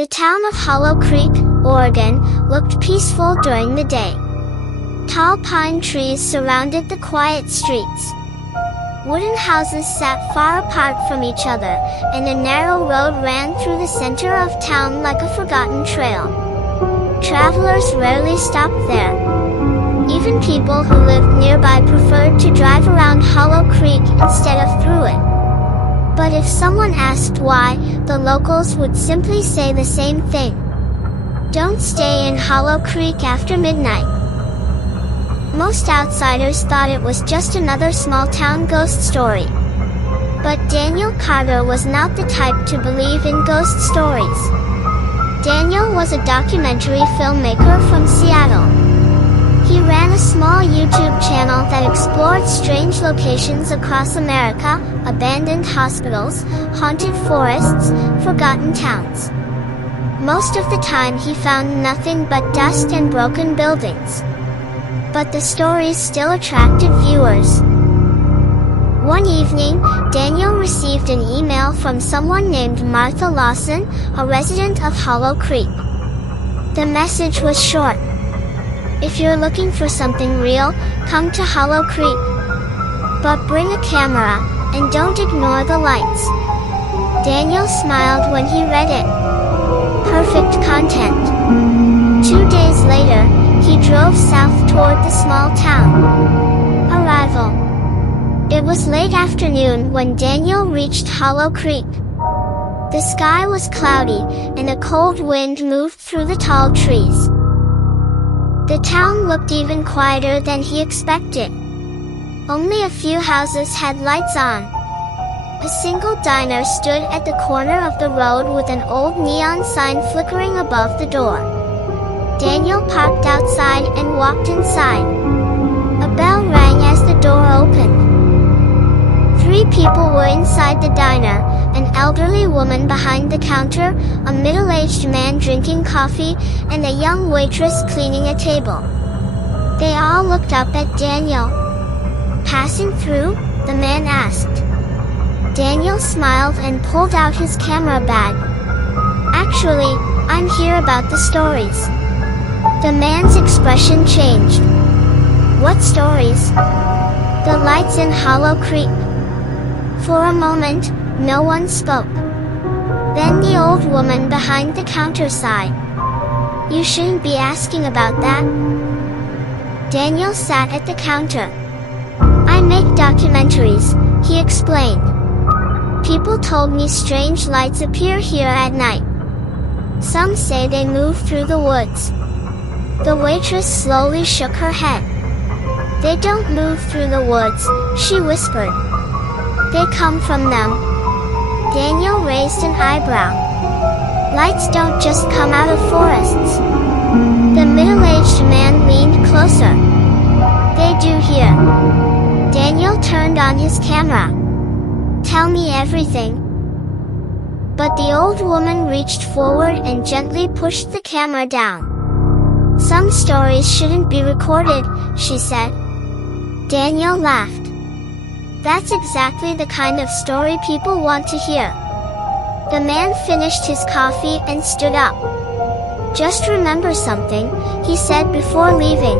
The town of Hollow Creek, Oregon, looked peaceful during the day. Tall pine trees surrounded the quiet streets. Wooden houses sat far apart from each other, and a narrow road ran through the center of town like a forgotten trail. Travelers rarely stopped there. Even people who lived nearby preferred to drive around Hollow Creek instead of through it. But if someone asked why, the locals would simply say the same thing. Don't stay in Hollow Creek after midnight. Most outsiders thought it was just another small-town ghost story. But Daniel Carter was not the type to believe in ghost stories. Daniel was a documentary filmmaker from Seattle. He ran a small YouTube channel that explored strange locations across America, abandoned hospitals, haunted forests, forgotten towns. Most of the time he found nothing but dust and broken buildings. But the stories still attracted viewers. One evening, Daniel received an email from someone named Martha Lawson, a resident of Hollow Creek. The message was short. If you're looking for something real, come to Hollow Creek. But bring a camera, and don't ignore the lights. Daniel smiled when he read it. Perfect content. 2 days later, he drove south toward the small town. Arrival. It was late afternoon when Daniel reached Hollow Creek. The sky was cloudy, and a cold wind moved through the tall trees. The town looked even quieter than he expected. Only a few houses had lights on. A single diner stood at the corner of the road with an old neon sign flickering above the door. Daniel parked outside and walked inside. A bell rang as the door opened. 3 people were inside the diner, an elderly woman behind the counter, a middle-aged man drinking coffee, and a young waitress cleaning a table. They all looked up at Daniel. Passing through? The man asked. Daniel smiled and pulled out his camera bag. Actually, I'm here about the stories. The man's expression changed. What stories? The lights in Hollow Creek. For a moment, no one spoke. Then the old woman behind the counter sighed. You shouldn't be asking about that. Daniel sat at the counter. I make documentaries, he explained. People told me strange lights appear here at night. Some say they move through the woods. The waitress slowly shook her head. They don't move through the woods, she whispered. They come from them. Daniel raised an eyebrow. Lights don't just come out of forests. The middle-aged man leaned closer. They do here. Daniel turned on his camera. Tell me everything. But the old woman reached forward and gently pushed the camera down. Some stories shouldn't be recorded, she said. Daniel laughed. That's exactly the kind of story people want to hear. The man finished his coffee and stood up. Just remember something, he said before leaving.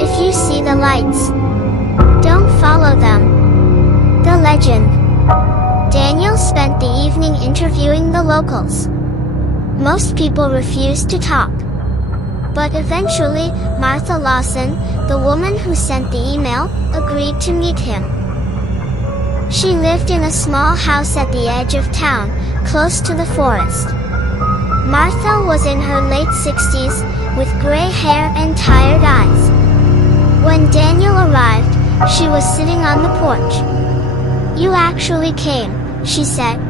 If you see the lights, don't follow them. The legend. Daniel spent the evening interviewing the locals. Most people refused to talk. But eventually, Martha Lawson, the woman who sent the email, agreed to meet him. She lived in a small house at the edge of town, close to the forest. Martha was in her late 60s, with gray hair and tired eyes. When Daniel arrived, she was sitting on the porch. You actually came, she said.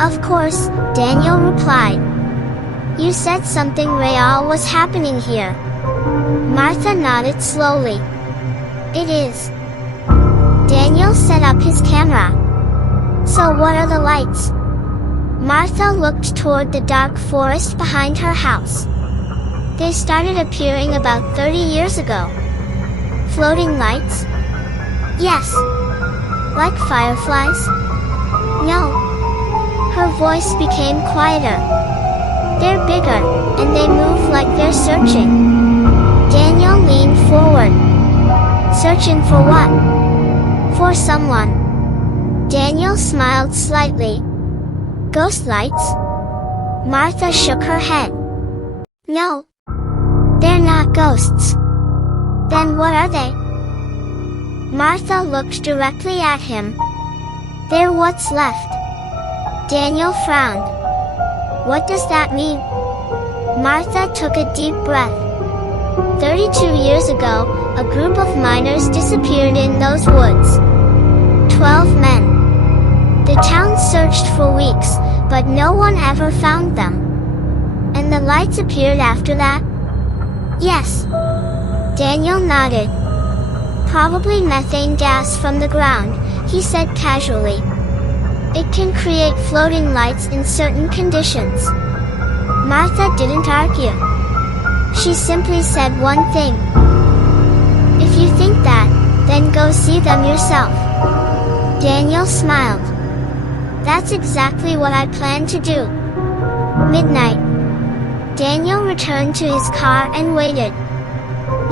Of course, Daniel replied. You said something real was happening here. Martha nodded slowly. It is. Daniel set up his camera. So what are the lights? Martha looked toward the dark forest behind her house. They started appearing about 30 years ago. Floating lights? Yes. Like fireflies? No. Her voice became quieter. They're bigger, and they move like they're searching. Daniel leaned forward. Searching for what? For someone. Daniel smiled slightly. Ghost lights? Martha shook her head. No. They're not ghosts. Then what are they? Martha looked directly at him. They're what's left. Daniel frowned. What does that mean? Martha took a deep breath. 32 years ago, a group of miners disappeared in those woods. 12 men. The town searched for weeks, but no one ever found them. And the lights appeared after that? Yes. Daniel nodded. Probably methane gas from the ground, he said casually. It can create floating lights in certain conditions. Martha didn't argue. She simply said one thing. If you think that, then go see them yourself. Daniel smiled. That's exactly what I plan to do. Midnight. Daniel returned to his car and waited.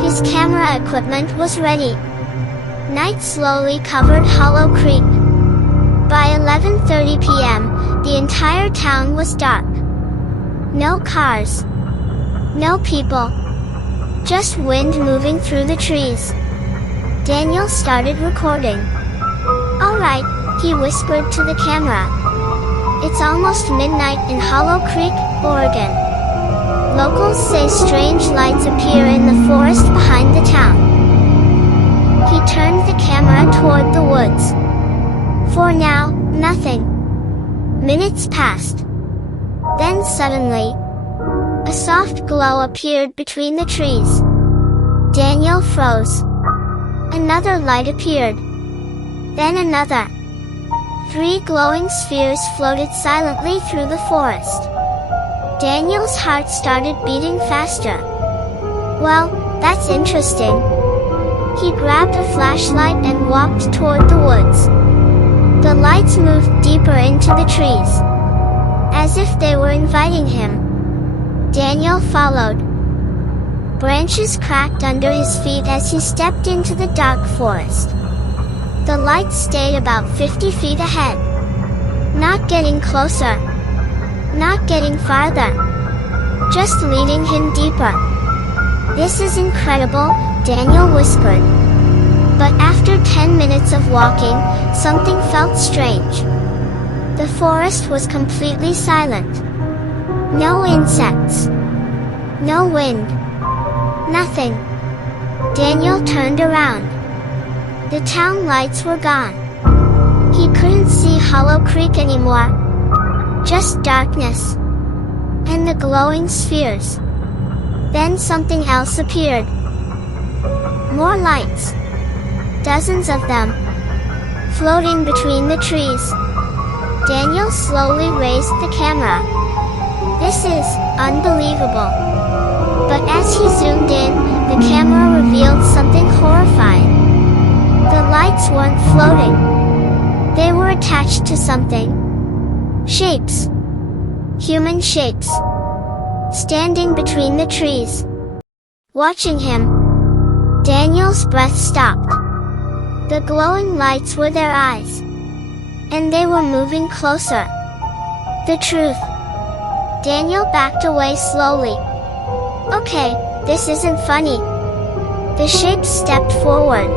His camera equipment was ready. Night slowly covered Hollow Creek. By 11:30 p.m., the entire town was dark. No cars. No people. Just wind moving through the trees. Daniel started recording. Alright, he whispered to the camera. It's almost midnight in Hollow Creek, Oregon. Locals say strange lights appear in the forest behind the town. He turned the camera toward the woods. For now, nothing. Minutes passed. Then suddenly, a soft glow appeared between the trees. Daniel froze. Another light appeared. Then another. 3 glowing spheres floated silently through the forest. Daniel's heart started beating faster. Well, that's interesting. He grabbed a flashlight and walked toward the woods. The lights moved deeper into the trees, as if they were inviting him. Daniel followed. Branches cracked under his feet as he stepped into the dark forest. The lights stayed about 50 feet ahead. Not getting closer. Not getting farther. Just leading him deeper. This is incredible, Daniel whispered. But after 10 minutes of walking, something felt strange. The forest was completely silent. No insects. No wind. Nothing. Daniel turned around. The town lights were gone. He couldn't see Hollow Creek anymore. Just darkness. And the glowing spheres. Then something else appeared. More lights. Dozens of them. Floating between the trees. Daniel slowly raised the camera. This is unbelievable. But as he zoomed in, the camera revealed something horrifying. The lights weren't floating. They were attached to something. Shapes. Human shapes. Standing between the trees. Watching him. Daniel's breath stopped. The glowing lights were their eyes. And they were moving closer. The truth. Daniel backed away slowly. Okay, this isn't funny. The shapes stepped forward.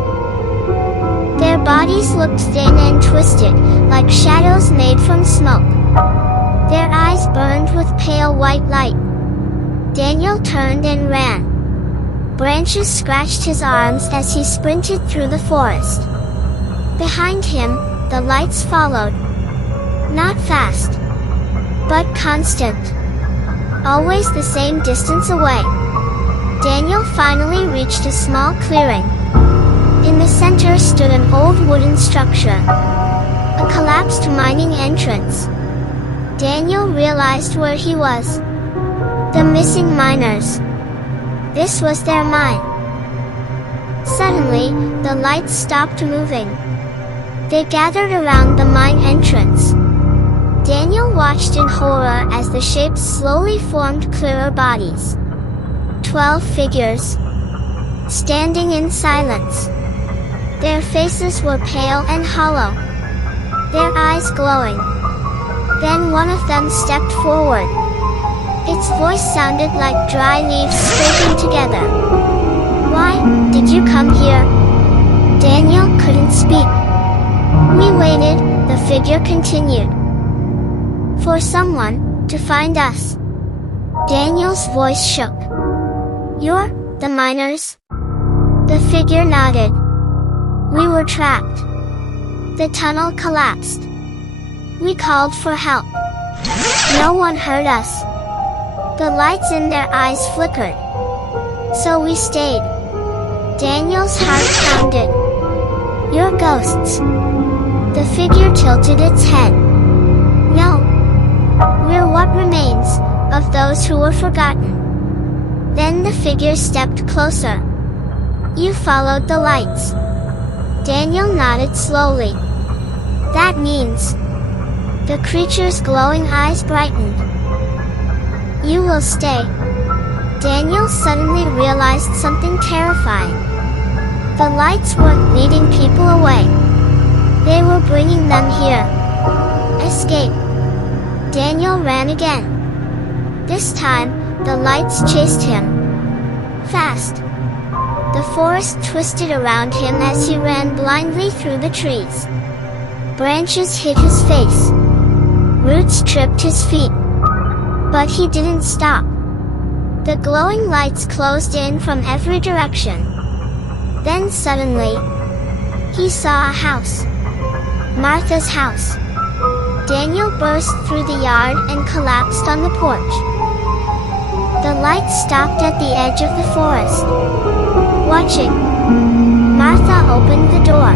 Their bodies looked thin and twisted, like shadows made from smoke. Their eyes burned with pale white light. Daniel turned and ran. Branches scratched his arms as he sprinted through the forest. Behind him, the lights followed. Not fast, but constant. Always the same distance away. Daniel finally reached a small clearing. In the center stood an old wooden structure. A collapsed mining entrance. Daniel realized where he was. The missing miners. This was their mine. Suddenly, the lights stopped moving. They gathered around the mine entrance. Daniel watched in horror as the shapes slowly formed clearer bodies. 12 figures, standing in silence. Their faces were pale and hollow, their eyes glowing. Then one of them stepped forward. Its voice sounded like dry leaves scraping together. "Why did you come here?" Daniel couldn't speak. "We waited," the figure continued, "for someone to find us." Daniel's voice shook. "You're the miners?" The figure nodded. "We were trapped. The tunnel collapsed. We called for help. No one heard us. The lights in their eyes flickered. So we stayed." Daniel's heart pounded. "You're ghosts." The figure tilted its head. "No. We're what remains of those who were forgotten." Then the figure stepped closer. "You followed the lights." Daniel nodded slowly. "That means..." The creature's glowing eyes brightened. "You will stay." Daniel suddenly realized something terrifying. The lights weren't leading people away. They were bringing them here. Escape. Daniel ran again. This time, the lights chased him. Fast. The forest twisted around him as he ran blindly through the trees. Branches hit his face. Roots tripped his feet. But he didn't stop. The glowing lights closed in from every direction. Then suddenly, he saw a house. Martha's house. Daniel burst through the yard and collapsed on the porch. The lights stopped at the edge of the forest. Watching. Martha opened the door.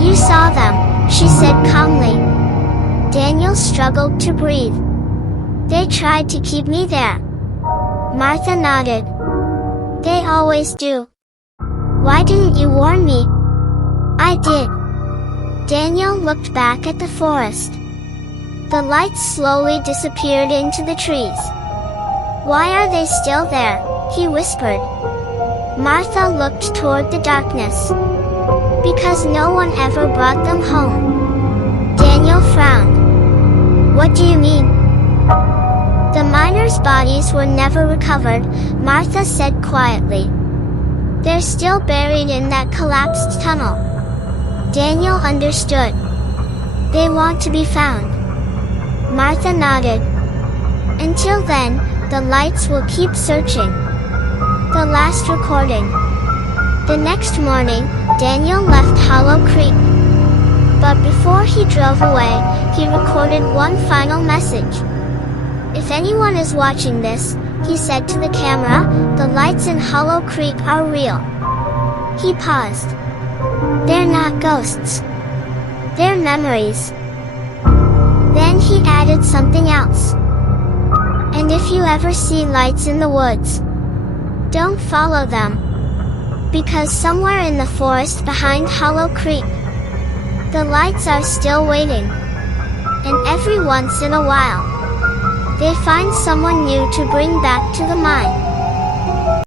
"You saw them," she said calmly. Daniel struggled to breathe. "They tried to keep me there." Martha nodded. "They always do. Why didn't you warn me?" "I did." Daniel looked back at the forest. The lights slowly disappeared into the trees. "Why are they still there?" he whispered. Martha looked toward the darkness. "Because no one ever brought them home." Daniel frowned. "What do you mean?" "The miners' bodies were never recovered," Martha said quietly. "They're still buried in that collapsed tunnel." Daniel understood. "They want to be found." Martha nodded. "Until then, the lights will keep searching." The last recording. The next morning, Daniel left Hollow Creek. But before he drove away, he recorded one final message. "If anyone is watching this," he said to the camera, "the lights in Hollow Creek are real." He paused. "They're not ghosts. They're memories." Then he added something else. "And if you ever see lights in the woods, don't follow them. Because somewhere in the forest behind Hollow Creek, the lights are still waiting. And every once in a while, they find someone new to bring back to the mine."